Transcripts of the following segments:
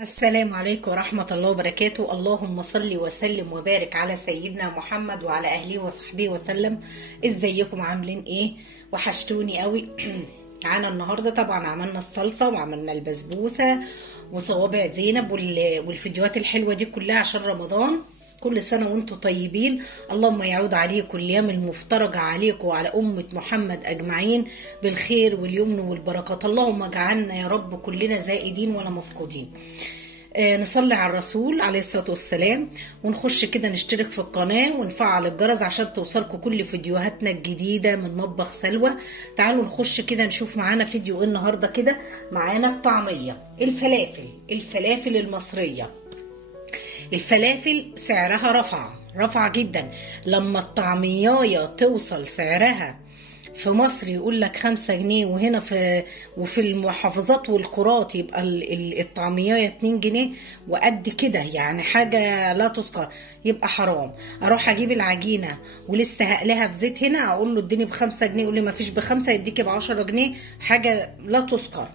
السلام عليكم ورحمة الله وبركاته. اللهم صل وسلم وبارك على سيدنا محمد وعلى أهله وصحبه وسلم. ازيكم عاملين ايه؟ وحشتوني قوي. معانا النهاردة طبعا عملنا الصلصة وعملنا البسبوسة وصوابع زينب والفيديوهات الحلوة دي كلها عشان رمضان. كل سنة وانتم طيبين. اللهم يعود عليكم الأيام المفترجة عليكم وعلى أمة محمد أجمعين بالخير واليمن والبركات. اللهم اجعلنا يا رب كلنا زائدين ولا مفقودين. نصلي على الرسول عليه الصلاة والسلام ونخش كده نشترك في القناة ونفعل الجرس عشان توصلكم كل فيديوهاتنا الجديدة من مطبخ سلوى. تعالوا نخش كده نشوف معانا فيديو ايه النهاردة. كده معانا الطعمية، الفلافل المصرية. الفلافل سعرها رفع جدا. لما الطعمية توصل سعرها في مصر يقول لك 5 جنيه، وهنا وفي المحافظات والقرات يبقى الطعمية 2 جنيه وقد كده، يعني حاجة لا تذكر. يبقى حرام اروح اجيب العجينة ولسه هقلها في زيت هنا اقول له اديني ب5 جنيه، يقول لي ما فيش ب5 يديكي ب10 جنيه، حاجة لا تذكر.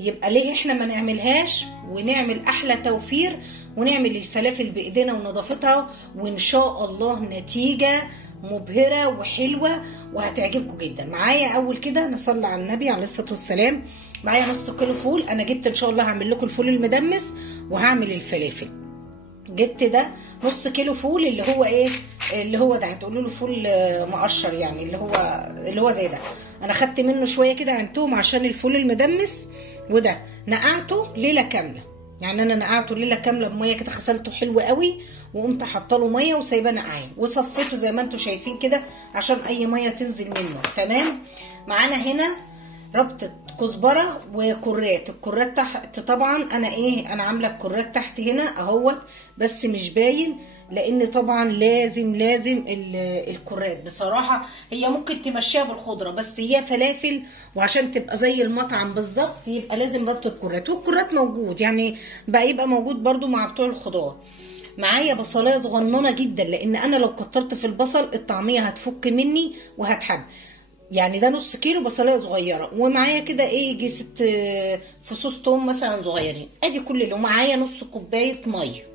يبقى ليه احنا ما نعملهاش ونعمل احلى توفير ونعمل الفلافل بايدينا ونظافتها، وان شاء الله نتيجة مبهرة وحلوة وهتعجبكم جدا. معايا اول كده نصلي على النبي عليه الصلاة والسلام. معايا نص كيلو فول. انا جبت ان شاء الله هعمل لكم الفول المدمس وهعمل الفلافل. جبت ده نص كيلو فول اللي هو ايه، اللي هو ده هتقولوا له فول مقشر، يعني اللي هو زي ده. انا خدت منه شويه كده عندهم عشان الفول المدمس، وده نقعته ليله كامله. يعني انا نقعته ليله كامله بميه كده، غسلته حلو قوي وقمت حاطه له ميه وسايباه نقعان وصفيته زي ما انتم شايفين كده عشان اي ميه تنزل منه. تمام. معانا هنا ربطه كزبره وكرات. الكرات تحت طبعا انا عامله الكرات تحت هنا اهوت، بس مش باين لان طبعا لازم الكرات. بصراحه هي ممكن تمشيها بالخضره، بس هي فلافل وعشان تبقى زي المطعم بالظبط يبقى لازم ربطه كرات، والكرات موجود يعني بقى يبقى موجود برده مع بتوع الخضار. معايا بصلايه صغننه جدا، لان انا لو كترت في البصل الطعميه هتفك مني وهتحب. يعني ده نص كيلو بصلايه صغيره، ومعايا كده ايه يجي 6 فصوص توم مثلا صغيرين. ادي كل اللي معايا نص كوبايه ميه،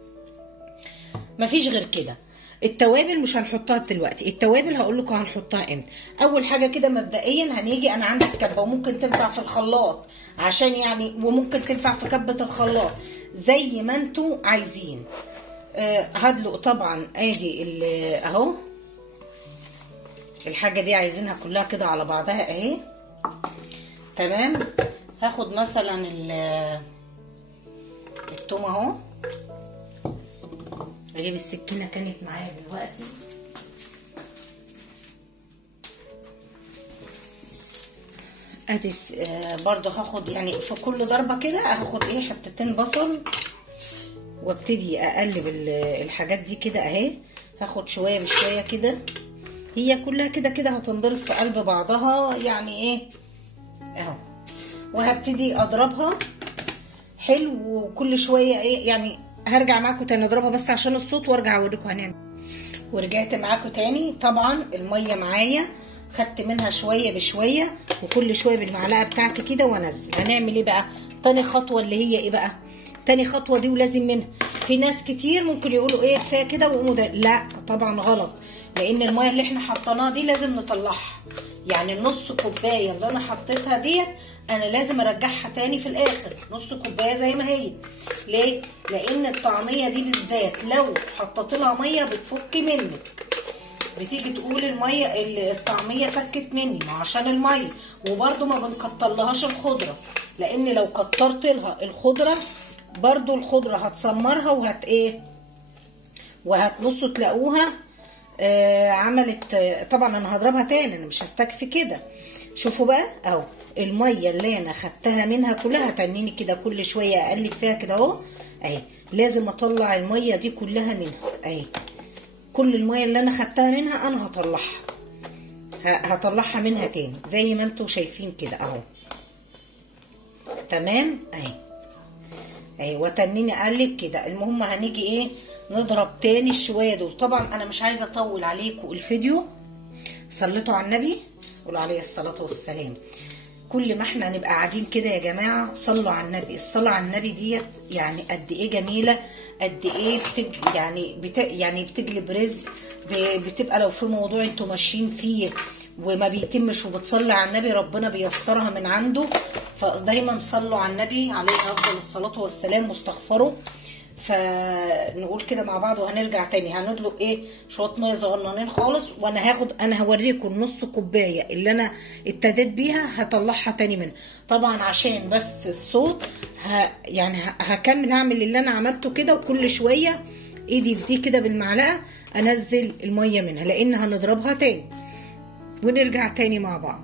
مفيش غير كده. التوابل مش هنحطها دلوقتي، التوابل هقول لكم هنحطها امتى. اول حاجه كده مبدئيا هنيجي، انا عندي كبه وممكن تنفع في الخلاط عشان يعني، وممكن تنفع في كبه الخلاط زي ما انتوا عايزين. هدلق طبعا ادي اهو الحاجه دي عايزينها كلها كده على بعضها اهي. تمام. هاخد مثلا التوم اهو، اجيب السكينه كانت معايا دلوقتي. ادي برضو هاخد يعني في كل ضربه كده هاخد ايه حتتين بصل وابتدي اقلب الحاجات دي كده اهي. هاخد شويه بشويه كده، هي كلها كده هتنضرب في قلب بعضها يعني ايه اهو. وهبتدي اضربها حلو، وكل شويه ايه يعني هرجع معاكم تاني اضربها بس عشان الصوت وارجع اوريكم هنعمل. ورجعت معاكم تاني. طبعا الميه معايا خدت منها شويه بشويه، وكل شويه بالمعلقه بتاعتي كده وانزل. هنعمل ايه بقى تاني خطوه اللي هي ايه بقى؟ تاني خطوه دي ولازم منها. في ناس كتير ممكن يقولوا ايه كفايه كده ويقوموا ده، لا طبعا غلط، لان الميه اللي احنا حطيناها دي لازم نطلعها. يعني النص كوبايه اللي انا حطيتها ديت انا لازم ارجعها تاني في الاخر نص كوبايه زي ما هي. ليه؟ لان الطعميه دي بالذات لو حطيت لها ميه بتفك منك، بتيجي تقول الميه الطعميه فكت مني، ما عشان الميه. وبرده ما بنكترلهاش الخضره، لان لو كترت لها الخضره برده الخضره هتسمرها وهتبصوا تلاقوها عملت. طبعا انا هضربها تاني، انا مش هستكفي كده. شوفوا بقى اهو الميه اللي انا خدتها منها كلها تنيني كده كل شويه اقلب فيها كده اهو اهي. لازم اطلع الميه دي كلها منها اهي. كل الميه اللي انا خدتها منها انا هطلعها منها تاني زي ما انتوا شايفين كده اهو. تمام اهي وتنيني اقلب كده. المهم هنيجي ايه نضرب تاني الشويه دول. طبعا انا مش عايزه اطول عليكم الفيديو. صليتوا على النبي قولوا عليه الصلاه والسلام. كل ما احنا نبقى قاعدين كده يا جماعه صلوا على النبي. الصلاه على النبي ديت يعني قد ايه جميله، قد ايه يعني بتجلب رزق. بتبقى لو في موضوع انتوا ماشيين فيه وما بيتمش وبتصلي على النبي ربنا بيسرها من عنده. فدايما صلوا على النبي عليه افضل الصلاه والسلام واستغفروا. فنقول كده مع بعض وهنرجع تاني. هندلق ايه شويه ميه صغننين خالص، انا هوريكم نص كوبايه اللي انا ابتديت بيها هطلعها تاني منها طبعا عشان بس الصوت. يعني هكمل هعمل اللي انا عملته كده، وكل شويه ايدي في دي كده بالمعلقه انزل الميه منها لان هنضربها تاني ونرجع تاني مع بعض.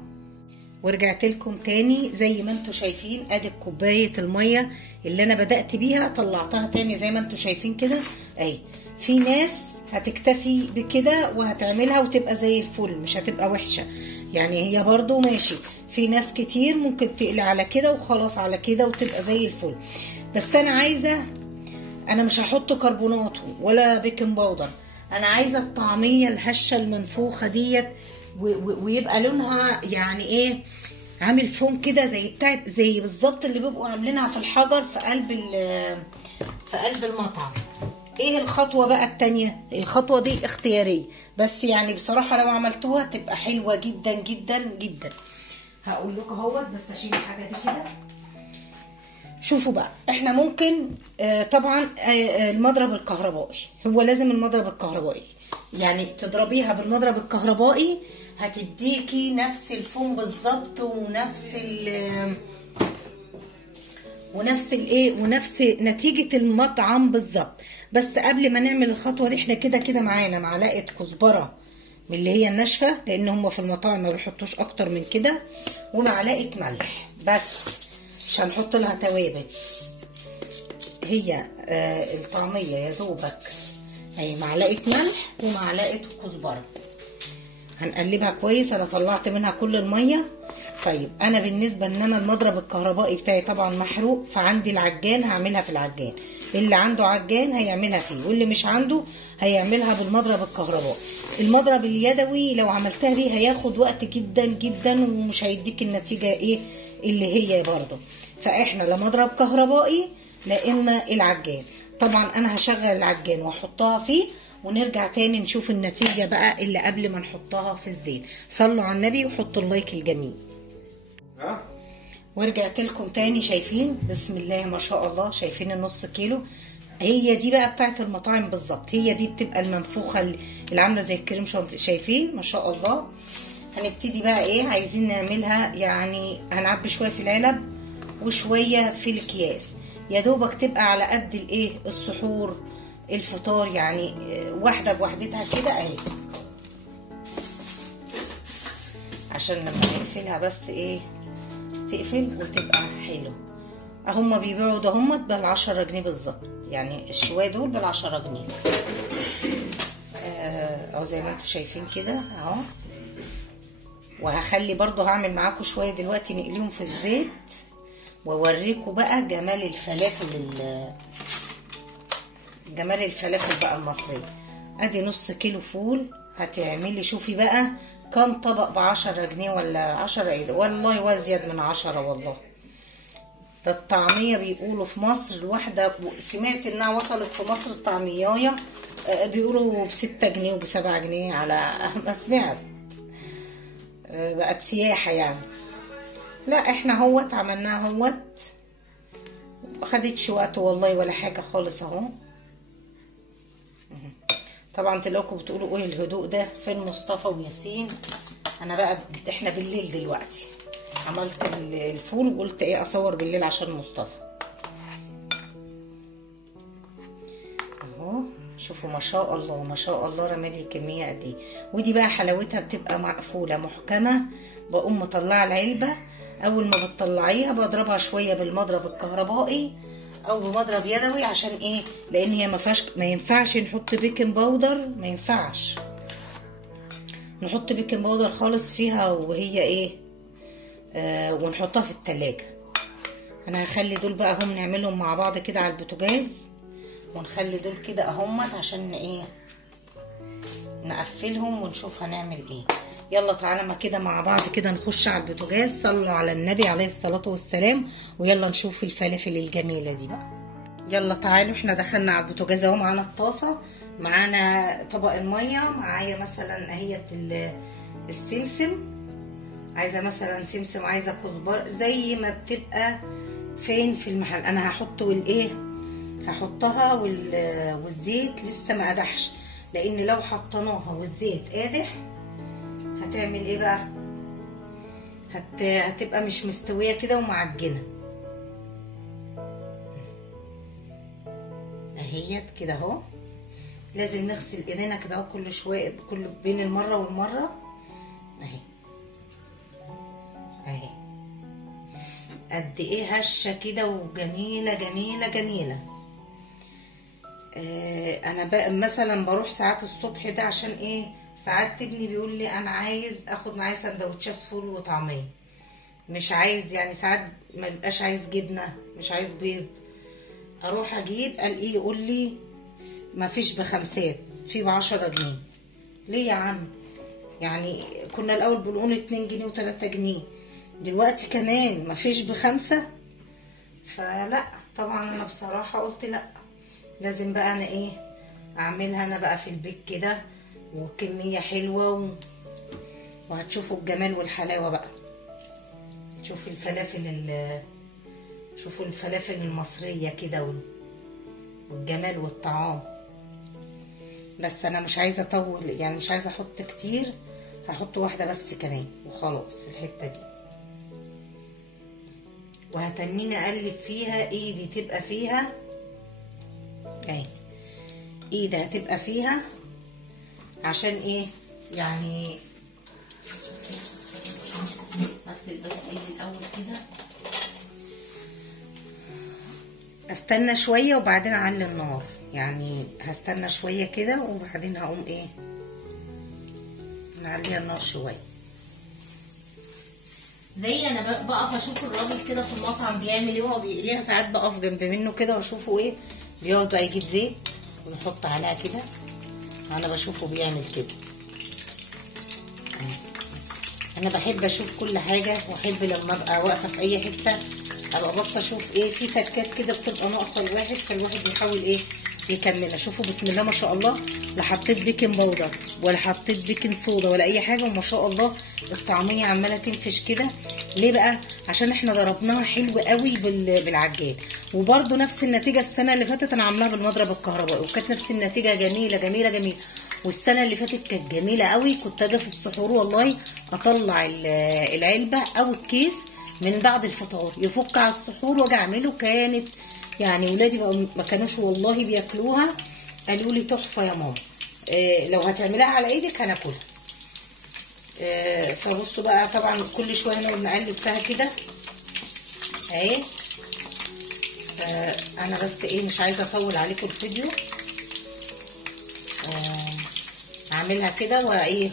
ورجعت لكم تاني زي ما انتوا شايفين. ادي كوبايه الميه اللي انا بدات بيها طلعتها تاني زي ما انتوا شايفين كده اهي. في ناس هتكتفي بكده وهتعملها وتبقى زي الفل، مش هتبقى وحشه يعني، هي برضو ماشي. في ناس كتير ممكن تقلي على كده وخلاص على كده وتبقى زي الفل. بس انا مش هحط كربونات ولا بيكنج باودر. انا عايزه الطعميه الهشه المنفوخه ديت ويبقى لونها يعني ايه عامل فوم كده زي بالظبط اللي بيبقوا عاملينها في الحجر في قلب المطعم. ايه الخطوه بقى التانية؟ الخطوه دي اختياريه بس يعني بصراحه لو عملتوها تبقى حلوه جدا جدا جدا. هقول لكم اهوت بس اشيل الحاجه دي كده. شوفوا بقى احنا ممكن طبعا المضرب الكهربائي، هو لازم المضرب الكهربائي يعني تضربيها بالمضرب الكهربائي هتديكي نفس الفوم بالظبط ونفس نتيجة المطعم بالظبط. بس قبل ما نعمل الخطوة دي احنا كده معانا معلقة كزبرة من اللي هي الناشفة لان هم في المطاعم ما بيحطوش اكتر من كده، ومعلقة ملح بس، مش هنحط لها توابل. هي الطعمية يا دوبك اهي معلقة ملح ومعلقة كزبرة. هنقلبها كويس. انا طلعت منها كل المية. طيب انا بالنسبة ان انا المضرب الكهربائي بتاعي طبعا محروق، فعندي العجان هعملها في العجان. اللي عنده عجان هيعملها فيه، واللي مش عنده هيعملها بالمضرب الكهربائي. المضرب اليدوي لو عملتها بيه هياخد وقت جدا جدا ومش هيديك النتيجة ايه اللي هي برضه. فاحنا لا مضرب كهربائي لا اما العجان. طبعا انا هشغل العجان واحطها فيه ونرجع تاني نشوف النتيجة بقى اللي قبل ما نحطها في الزيت. صلوا على النبي وحطوا اللايك الجميل. ورجعت لكم تاني. شايفين بسم الله ما شاء الله، شايفين النص كيلو. هي دي بقى بتاعت المطاعم بالظبط، هي دي بتبقى المنفوخة اللي عاملة زي الكريم شانتيه. شايفين ما شاء الله. هنبتدي بقى ايه عايزين نعملها يعني. هنعبي شوية في العلب وشوية في الأكياس يا دوبك تبقى على قد الايه السحور الفطار يعني، واحدة بوحدتها كده اهي، عشان لما نقفلها بس ايه تقفل وتبقى حلو. هما بيبيعوا ده هما ب10 جنيه بالظبط يعني، الشوية دول ب10 جنيه او زي ما انتوا شايفين كده اهو. وهخلي برضو هعمل معاكم شوية دلوقتي نقليهم في الزيت واوريكم بقى جمال الفلافل بقى المصرية. ادي نص كيلو فول هتعملي. شوفي بقى كم طبق ب10 جنيه ولا 10 ايه ده، والله وازيد من 10 والله. ده الطعمية بيقولوا في مصر الواحدة، سمعت انها وصلت في مصر الطعمياية بيقولوا ب6 جنيه وب7 جنيه على ما سمعت، بقت سياحة يعني. لا احنا هوت عملناها هوت، مخدتش وقت والله ولا حاجة خالص اهو. طبعا تلاقوا بتقولوا ايه الهدوء ده، فين مصطفى وياسين؟ انا بقى احنا بالليل دلوقتي، عملت الفول وقلت ايه اصور بالليل عشان مصطفى اهو. شوفوا ما شاء الله ما شاء الله رمالي كميه قد ايه. ودي بقى حلاوتها بتبقى مقفوله محكمه. بقوم مطلعه العلبه، اول ما بتطلعيها بضربها شويه بالمضرب الكهربائي او بمضرب يدوي. عشان ايه؟ لان هي ما ينفعش نحط بيكنج باودر، ما ينفعش نحط بيكنج باودر خالص فيها وهي ايه ونحطها في التلاجة. انا هخلي دول بقى هم نعملهم مع بعض كده على البوتاجاز، ونخلي دول كده اهمت عشان ايه نقفلهم ونشوف هنعمل ايه. يلا تعالى ما كده مع بعض كده نخش على البوتاجاز. صلوا على النبي عليه الصلاة والسلام، ويلا نشوف الفلافل الجميلة دي بقى. يلا تعالوا احنا دخلنا على البوتاجاز اهو. معانا الطاسة، معانا طبق المية، معايا مثلا اهيت السمسم، عايزة مثلا سمسم، عايزة كزبر زي ما بتبقى فين في المحل. انا هحطه والايه، هحطها والزيت لسه ما قدحش، لان لو حطيناها والزيت قادح هتعمل ايه بقى؟ هتبقى مش مستويه كده ومعجنه اهيت كده اهو. لازم نغسل ايدينا كده اهو كل شويه، كل بين المره والمره اهي اهي. قد ايه هشه كده وجميله جميله جميله. انا بقى مثلا بروح ساعات الصبح ده عشان ايه؟ ساعات ابني بيقول لي انا عايز اخد معايا سندوتشات فول وطعميه، مش عايز يعني ساعات ما بيبقاش عايز جبنه، مش عايز بيض، اروح اجيب الاقيه يقول لي ما فيش ب5، في ب10 جنيه. ليه يا عم؟ يعني كنا الاول بنقول 2 جنيه و3 جنيه، دلوقتي كمان ما فيش ب5. فلا طبعا انا بصراحه قلت لا، لازم بقى انا ايه اعملها انا بقى في البيت كده وكميه حلوه وهتشوفوا الجمال والحلاوه بقى. شوفوا الفلافل المصريه كده والجمال والطعام. بس انا مش عايزه اطول، يعني مش عايزه احط كتير، هحط واحده بس كمان وخلاص في الحته دي. وهتنيني اقلب فيها، ايدي تبقى فيها اهي، ايدي هتبقى فيها عشان ايه يعني. اغسل بس ايدي الاول كده، استنى شويه وبعدين اعلي النار، يعني هستنى شويه كده وبعدين هقوم ايه نعلي النار شويه. زي انا بقف اشوف الراجل كده في المطعم بيعمل ايه، هو بيقليها، ساعات بقف جنب منه كده واشوفه ايه بيقعد بقى يجيب زيت ويحط عليها كده. انا بشوفه بيعمل كده. انا بحب اشوف كل حاجه، واحب لما ابقى واقفه في اي حته ابقى بص اشوف ايه في تكات كده بتبقى ناقصه الواحد، فالواحد بيحاول ايه يكملها. شوفوا بسم الله ما شاء الله، لا حطيت بيكنج باودر ولا حطيت بيكنج صودا ولا اي حاجه، وما شاء الله الطعميه عماله تنفش كده. ليه بقى؟ عشان احنا ضربناها حلو قوي بالعجان. وبرده نفس النتيجه السنه اللي فاتت انا عاملاها بالمضرب الكهربائي وكانت نفس النتيجه، جميله جميله جميله. والسنه اللي فاتت كانت جميله قوي. كنت اجي في السحور والله اطلع العلبه او الكيس من بعد الفطار يفك على السحور واجي اعمله. كانت يعني ولادي ما كانوش والله بياكلوها، قالوا لي تحفه يا ماما، لو هتعملها على ايدك هناكلها. فبصوا بقى طبعا كل شويه نقعد نقلب فيها كده اهي. انا بس ايه مش عايزه اطول عليكم الفيديو، اعملها كده وايه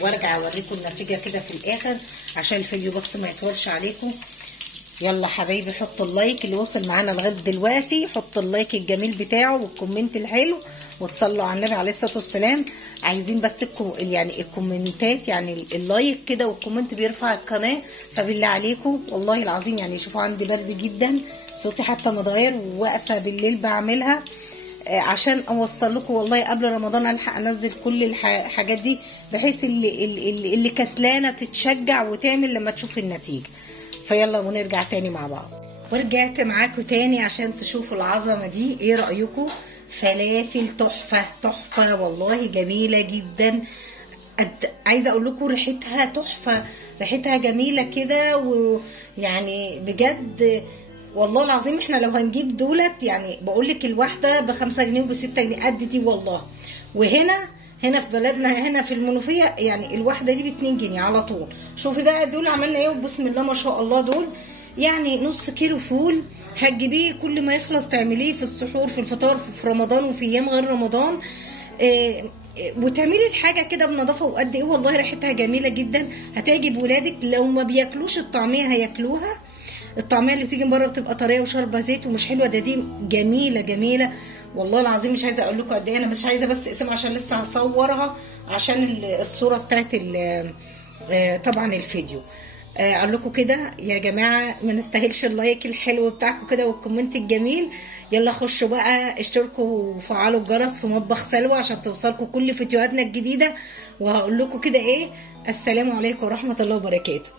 وارجع اوريكم النتيجه كده في الاخر عشان الفيديو بس ما يطولش عليكم. يلا حبايبي حطوا اللايك، اللي وصل معانا لغايه دلوقتي حط اللايك الجميل بتاعه والكومنت الحلو وتصلوا على النبي عليه الصلاه والسلام. عايزين بس يعني الكومنتات، يعني اللايك كده والكومنت بيرفع القناه. فبالله عليكم والله العظيم يعني شوفوا عندي برد جدا، صوتي حتى متغير، وواقفه بالليل بعملها عشان اوصل لكم والله قبل رمضان الحق انزل كل الحاجات دي، بحيث اللي كسلانه تتشجع وتعمل لما تشوف النتيجه. فيلا ونرجع تاني مع بعض. ورجعت معاكم تاني عشان تشوفوا العظمه دي. ايه رايكم؟ فلافل تحفه تحفه والله، جميله جدا. عايزه اقول لكم ريحتها تحفه، ريحتها جميله كده، ويعني بجد والله العظيم احنا لو هنجيب دولت يعني بقول لك الواحده ب5 جنيه وب6 جنيه قد دي والله. وهنا في بلدنا هنا في المنوفيه يعني الواحده دي ب2 جنيه على طول. شوفي بقى دول عملنا ايه وبسم الله ما شاء الله. دول يعني نص كيلو فول هتجيبيه كل ما يخلص تعمليه في السحور في الفطار في رمضان وفي ايام غير رمضان، وتعملي الحاجه كده بنظافه. وقد ايه والله ريحتها جميله جدا، هتعجب ولادك. لو ما بياكلوش الطعميه هياكلوها الطعميه اللي بتيجي من بره بتبقى طريه وشاربه زيت ومش حلوه، دي جميله جميله والله العظيم. مش عايزه اقول لكم قد ايه، انا مش عايزه بس اسم عشان لسه هصورها عشان الصوره بتاعت طبعا الفيديو. اقول لكم كده يا جماعه، ما نستاهلش اللايك الحلو بتاعكم كده والكومنت الجميل. يلا خشوا بقى اشتركوا وفعلوا الجرس في مطبخ سلوى عشان توصلكم كل فيديوهاتنا الجديده. وهقول لكم كده ايه، السلام عليكم ورحمه الله وبركاته.